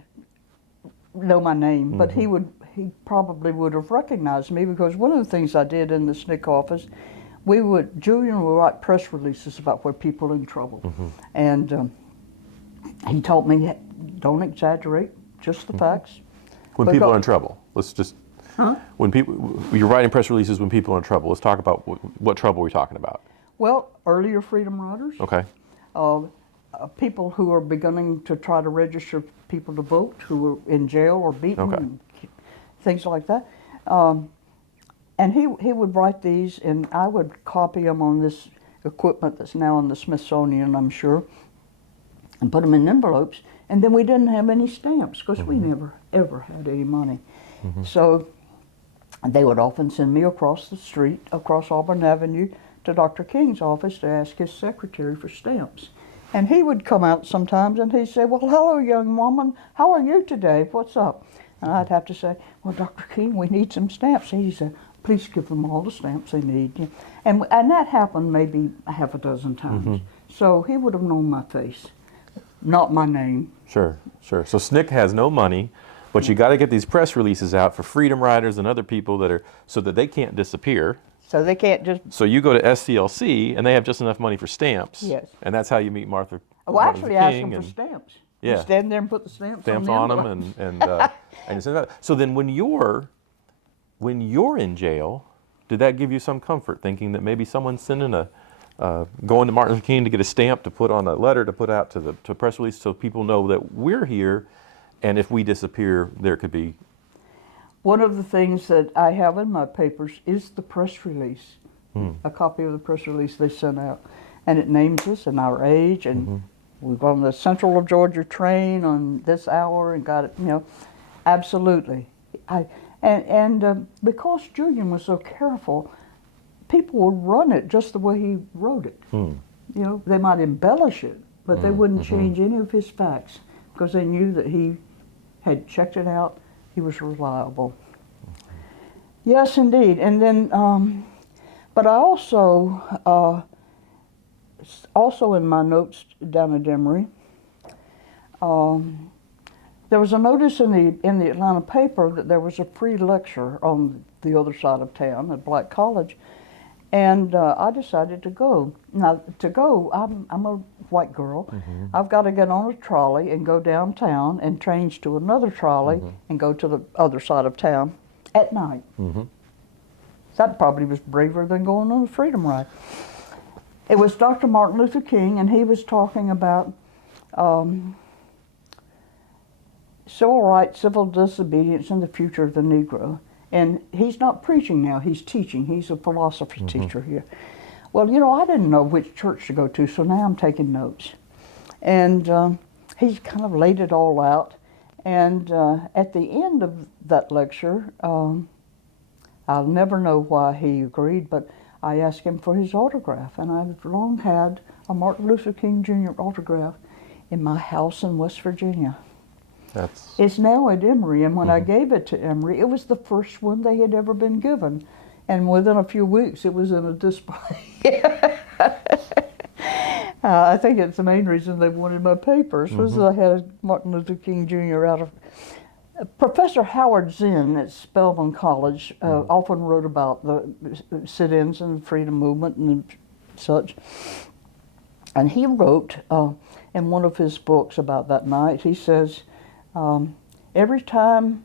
know my name, but he probably would have recognized me, because one of the things I did in the SNCC office, Julian would write press releases about where people are in trouble. And he told me, don't exaggerate, just the facts. When people are in trouble. Let's just, Huh? when people, you're writing press releases when people are in trouble. Let's talk about what trouble we're talking about. Well, earlier freedom riders, Okay. People who are beginning to try to register people to vote, who are in jail or beaten, Okay. and things like that. And he would write these, and I would copy them on this equipment that's now in the Smithsonian, I'm sure, and put them in envelopes. And then we didn't have any stamps because we never, ever had any money. So they would often send me across the street, across Auburn Avenue, to Dr. King's office to ask his secretary for stamps. And he would come out sometimes and he'd say, well, hello, young woman, how are you today? What's up? And I'd have to say, well, Dr. King, we need some stamps. And he said, please give them all the stamps they need. And that happened maybe half a dozen times. So he would have known my face, not my name. Sure, sure. So SNCC has no money, but you got to get these press releases out for freedom riders and other people that are, so that they can't disappear. So they can't just... So you go to SCLC and they have just enough money for stamps. Yes. And that's how you meet Martin Well, Luther actually, I asked King them and for stamps. Yeah. You stand there and put the stamps stamps on on the them envelope. and send that. So then when you're in jail, did that give you some comfort, thinking that maybe someone's sending going to Martin Luther King to get a stamp to put on a letter to put out to a press release so people know that we're here, and if we disappear, there could be... One of the things that I have in my papers is the press release, a copy of the press release they sent out. And it names us and our age, and we've gone on the Central of Georgia train on this hour and got it, absolutely. Because Julian was so careful, people would run it just the way he wrote it. They might embellish it, but they wouldn't change any of his facts because they knew that he had checked it out. He was reliable. Yes, indeed. And then, but I also in my notes down at Emory, there was a notice in the Atlanta paper that there was a free lecture on the other side of town at Black College, and I decided to go. Now, I'm a white girl. I've got to get on a trolley and go downtown and change to another trolley and go to the other side of town at night. That probably was braver than going on a freedom ride. It was Dr. Martin Luther King, and he was talking about civil rights, civil disobedience, and the future of the Negro. And he's not preaching now, he's teaching. He's a philosophy teacher here. Well, I didn't know which church to go to, so now I'm taking notes. And he's kind of laid it all out. And at the end of that lecture, I'll never know why he agreed, but I asked him for his autograph. And I've long had a Martin Luther King Jr. autograph in my house in West Virginia. It's now at Emory, and when I gave it to Emory, it was the first one they had ever been given. And within a few weeks, it was in a display. I think it's the main reason they wanted my papers, was that I had a Martin Luther King Jr. out of... Professor Howard Zinn at Spelman College often wrote about the sit-ins and the freedom movement and such. And he wrote in one of his books about that night, he says, every time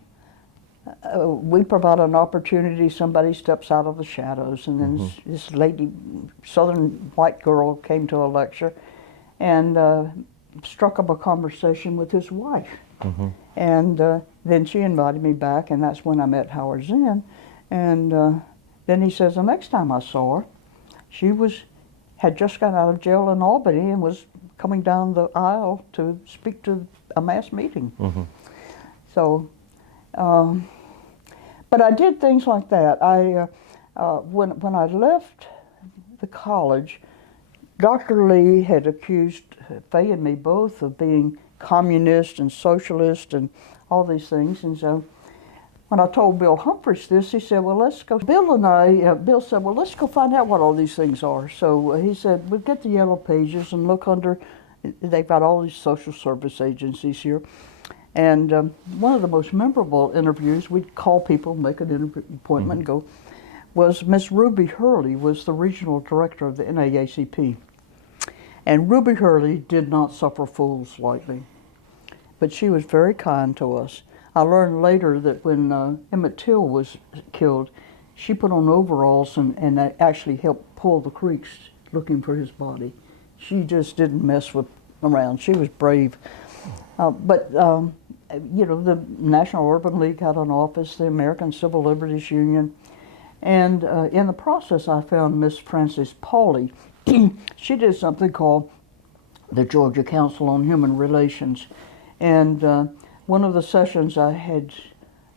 we provide an opportunity, somebody steps out of the shadows. And then this lady, Southern white girl, came to a lecture and struck up a conversation with his wife. And then she invited me back, and that's when I met Howard Zinn. And then he says, the next time I saw her, she had just got out of jail in Albany and was coming down the aisle to speak to a mass meeting. So, but I did things like that. When I left the college, Dr. Lee had accused Faye and me both of being communist and socialist and all these things. And so when I told Bill Humphreys this, he said, well, let's go. Bill said, well, let's go find out what all these things are. So he said, we'll get the yellow pages and look under, they've got all these social service agencies here. And one of the most memorable interviews, we'd call people, make an appointment and go, was Miss Ruby Hurley, was the regional director of the NAACP. And Ruby Hurley did not suffer fools lightly, but she was very kind to us. I learned later that when Emmett Till was killed, she put on overalls and actually helped pull the creeks looking for his body. She just didn't mess around. She was brave. But you know, the National Urban League had an office, the American Civil Liberties Union, and in the process I found Miss Frances Pauley. She did something called the Georgia Council on Human Relations, and one of the sessions I had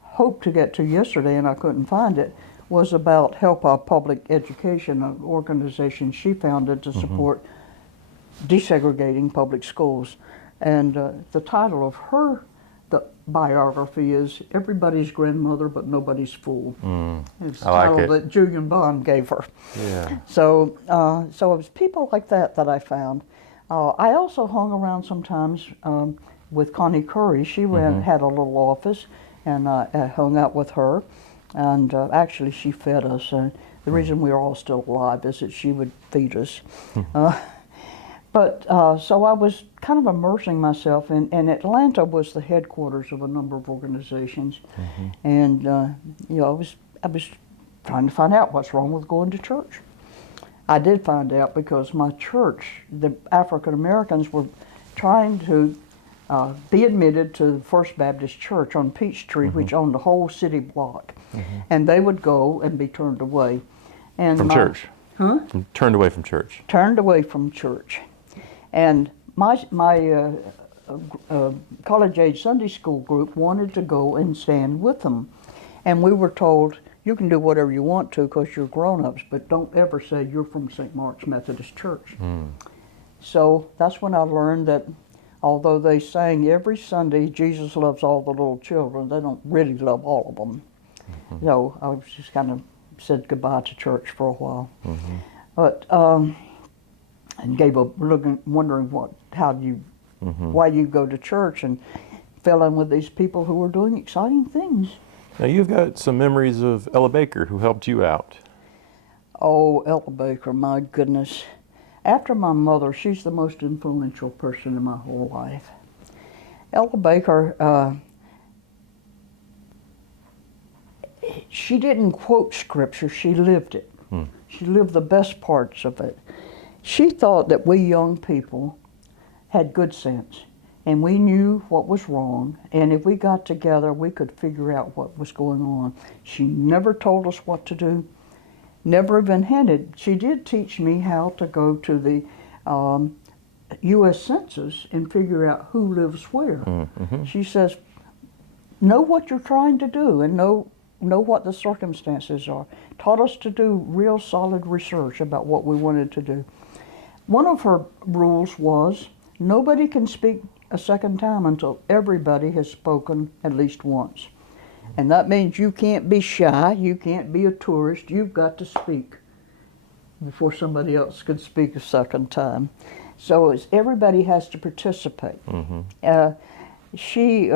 hoped to get to yesterday and I couldn't find it was about Help Our Public Education, an organization she founded to support desegregating public schools. And the title of the biography is Everybody's Grandmother But Nobody's Fool. It's the title that Julian gave her. Yeah. So, so it was people like that I found. I also hung around sometimes with Connie Curry. She had a little office, and I hung out with her. And actually, she fed us. The reason we are all still alive is that she would feed us. But so I was kind of immersing myself and Atlanta was the headquarters of a number of organizations. And you know, I was trying to find out what's wrong with going to church. I did find out because my church, the African Americans, were trying to be admitted to the First Baptist Church on Peachtree, which owned the whole city block. And they would go and be turned away. And From church? Huh? Turned away from church. Turned away from church. And my college-age Sunday school group wanted to go and stand with them. And we were told, you can do whatever you want to because you're grown-ups, but don't ever say you're from St. Mark's Methodist Church. So that's when I learned that although they sang every Sunday, Jesus loves all the little children, they don't really love all of them. So I was just kind of said goodbye to church for a while. But and gave up wondering why you go to church, and fell in with these people who were doing exciting things. Now you've got some memories of Ella Baker, who helped you out. Oh, Ella Baker, my goodness. After my mother, she's the most influential person in my whole life. Ella Baker, she didn't quote scripture, she lived it. She lived the best parts of it. She thought that we young people had good sense, and we knew what was wrong, and if we got together, we could figure out what was going on. She never told us what to do, never even hinted. She did teach me how to go to the U.S. Census and figure out who lives where. She says, know what you're trying to do and know what the circumstances are. Taught us to do real solid research about what we wanted to do. One of her rules was nobody can speak a second time until everybody has spoken at least once. And that means you can't be shy, you can't be a tourist, you've got to speak before somebody else could speak a second time. So everybody has to participate. She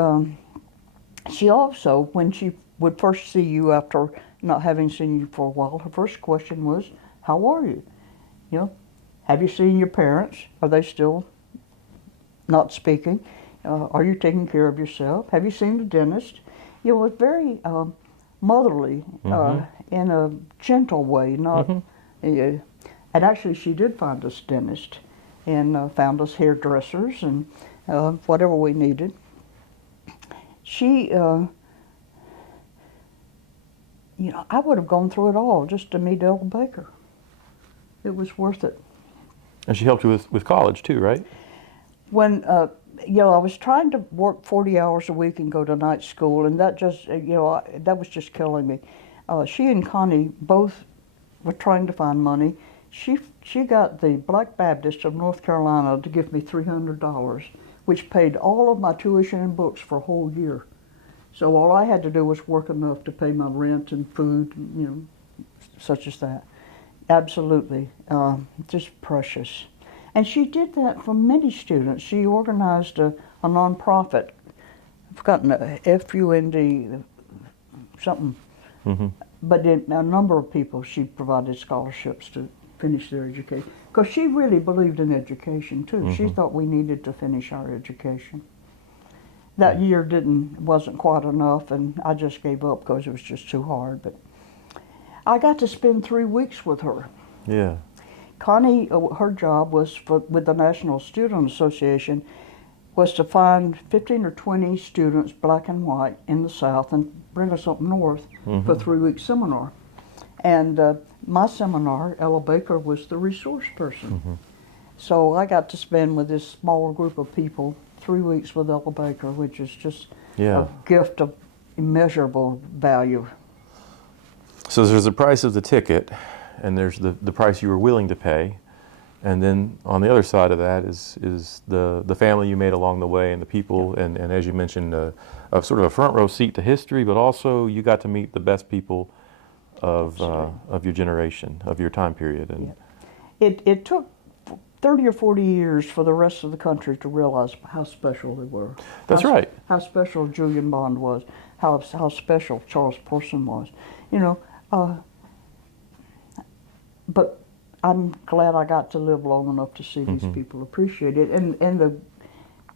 also, when she would first see you after not having seen you for a while, her first question was, how are you? You know, have you seen your parents? Are they still not speaking? Are you taking care of yourself? Have you seen the dentist? You know, it was very motherly in a gentle way. And actually, she did find us dentists and found us hairdressers and whatever we needed. She, you know, I would have gone through it all just to meet Ella Baker. It was worth it. And she helped you with college too, right? When, you know, I was trying to work 40 hours a week and go to night school, and that just, you know, that was just killing me. She and Connie both were trying to find money. She got the Black Baptist of North Carolina to give me $300, which paid all of my tuition and books for a whole year. So all I had to do was work enough to pay my rent and food, you know, such as that. Absolutely, just precious. And she did that for many students. She organized a nonprofit. I've forgotten, FUND, something. But a number of people she provided scholarships to finish their education. Because she really believed in education too. She thought we needed to finish our education. That year wasn't quite enough, and I just gave up because it was just too hard. But I got to spend 3 weeks with her. Yeah. Connie, her job was with the National Student Association, was to find 15 or 20 students, black and white, in the South and bring us up north for a 3-week seminar. And my seminar, Ella Baker was the resource person. So I got to spend with this smaller group of people 3 weeks with Ella Baker, which is just a gift of immeasurable value. So there's the price of the ticket, and there's the price you were willing to pay, and then on the other side of that is the family you made along the way, and the people, and as you mentioned, of sort of a front row seat to history, but also you got to meet the best people of your generation, of your time period. And it took 30 or 40 years for the rest of the country to realize how special they were. That's right. How special Julian Bond was, how special Charles Person was. You know, but I'm glad I got to live long enough to see these people appreciate it. And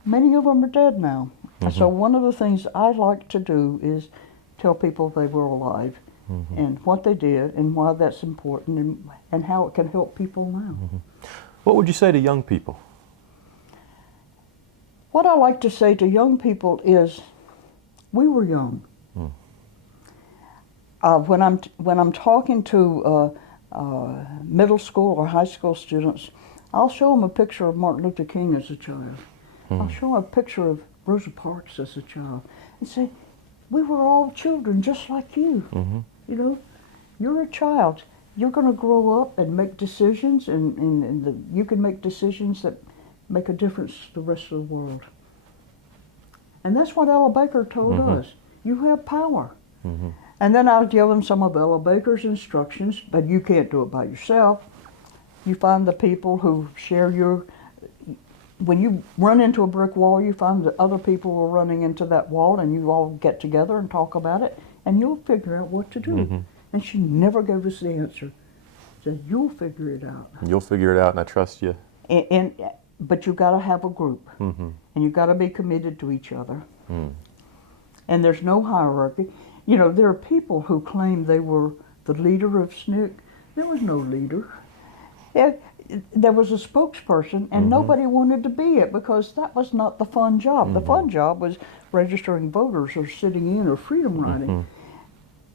many of them are dead now. So one of the things I like to do is tell people they were alive and what they did and why that's important and how it can help people now. What would you say to young people? What I like to say to young people is, we were young. When I'm talking to middle school or high school students, I'll show them a picture of Martin Luther King as a child. I'll show them a picture of Rosa Parks as a child, and say, we were all children just like you. You know, you're a child. You're going to grow up and make decisions, and you can make decisions that make a difference to the rest of the world. And that's what Ella Baker told us. You have power. And then I'll give them some of Ella Baker's instructions, but you can't do it by yourself. You find the people who share when you run into a brick wall, you find that other people are running into that wall, and you all get together and talk about it, and you'll figure out what to do. And she never gave us the answer. She said, you'll figure it out. You'll figure it out, and I trust you. But you've got to have a group, and you've got to be committed to each other. And there's no hierarchy. You know, there are people who claim they were the leader of SNCC. There was no leader. There was a spokesperson, and nobody wanted to be it because that was not the fun job. The fun job was registering voters or sitting in or freedom riding.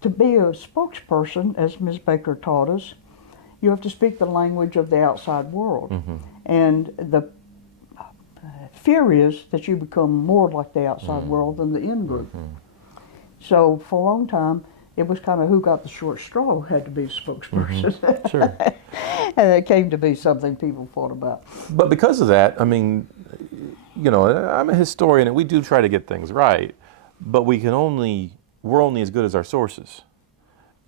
To be a spokesperson, as Ms. Baker taught us, you have to speak the language of the outside world. And the fear is that you become more like the outside world than the in-group. So for a long time, it was kind of who got the short straw had to be a spokesperson. Sure. And it came to be something people fought about. But because of that, I mean, you know, I'm a historian, and we do try to get things right, but we're only as good as our sources,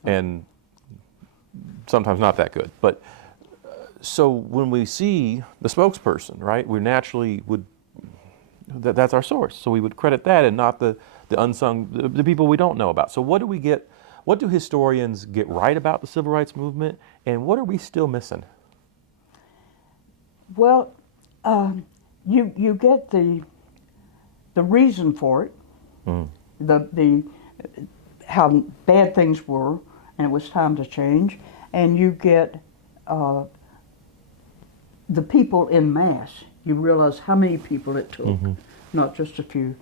and sometimes not that good. But so when we see the spokesperson, right, we naturally would, that's our source. So we would credit that and not the unsung, the people we don't know about. So what do historians get right about the civil rights movement, and what are we still missing? Well, you get the reason for it, the how bad things were, and it was time to change, and you get the people in mass. You realize how many people it took, not just a few.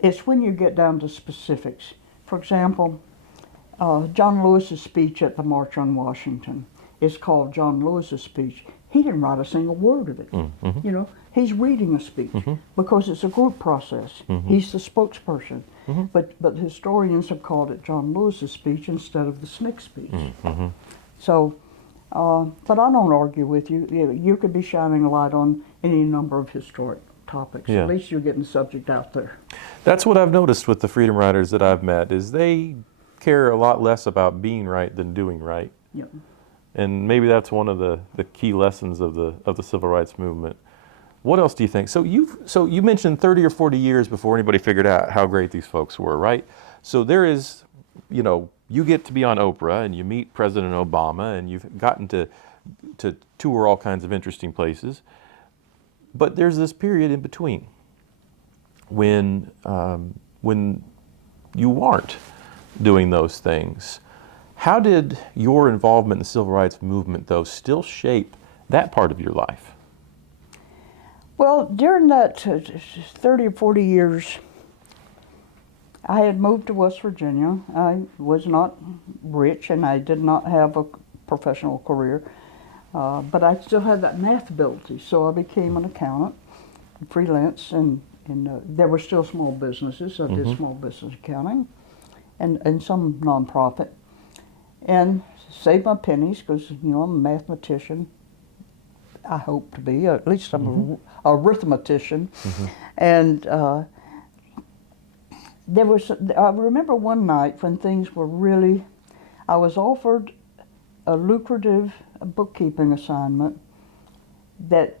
It's when you get down to specifics. For example, John Lewis's speech at the March on Washington is called John Lewis's speech. He didn't write a single word of it. You know, he's reading a speech because it's a group process. He's the spokesperson. But historians have called it John Lewis's speech instead of the SNCC speech. So, but I don't argue with you. You could be shining a light on any number of historic topics. At least you're getting the subject out there. That's what I've noticed with the Freedom Riders that I've met, is they care a lot less about being right than doing right. Yep. And maybe that's one of the key lessons of the civil rights movement. What else do you think? So you mentioned 30 or 40 years before anybody figured out how great these folks were, right? So there is, you know, you get to be on Oprah and you meet President Obama and you've gotten to tour all kinds of interesting places. But there's this period in between. when you weren't doing those things. How did your involvement in the civil rights movement, though, still shape that part of your life? Well, during that 30 or 40 years, I had moved to West Virginia. I was not rich and I did not have a professional career, but I still had that math ability, so I became an accountant, freelance, and there were still small businesses. I did small business accounting and some nonprofit, and saved my pennies because, you know, I'm a mathematician. I hope to be, at least I'm a arithmetician. And I remember one night when things were really, I was offered a lucrative bookkeeping assignment that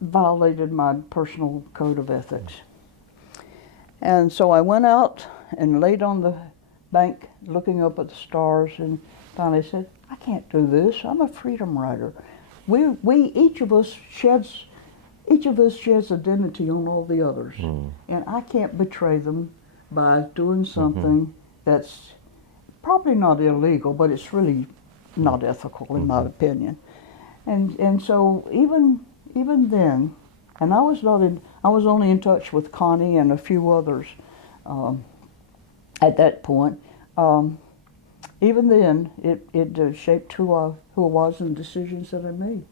violated my personal code of ethics. And so I went out and laid on the bank looking up at the stars and finally said, I can't do this. I'm a freedom rider. Each of us sheds identity on all the others. And I can't betray them by doing something that's probably not illegal, but it's really not ethical in my opinion. And so even then, and I was only in touch with Connie and a few others at that point. Even then, it shaped who I was and the decisions that I made.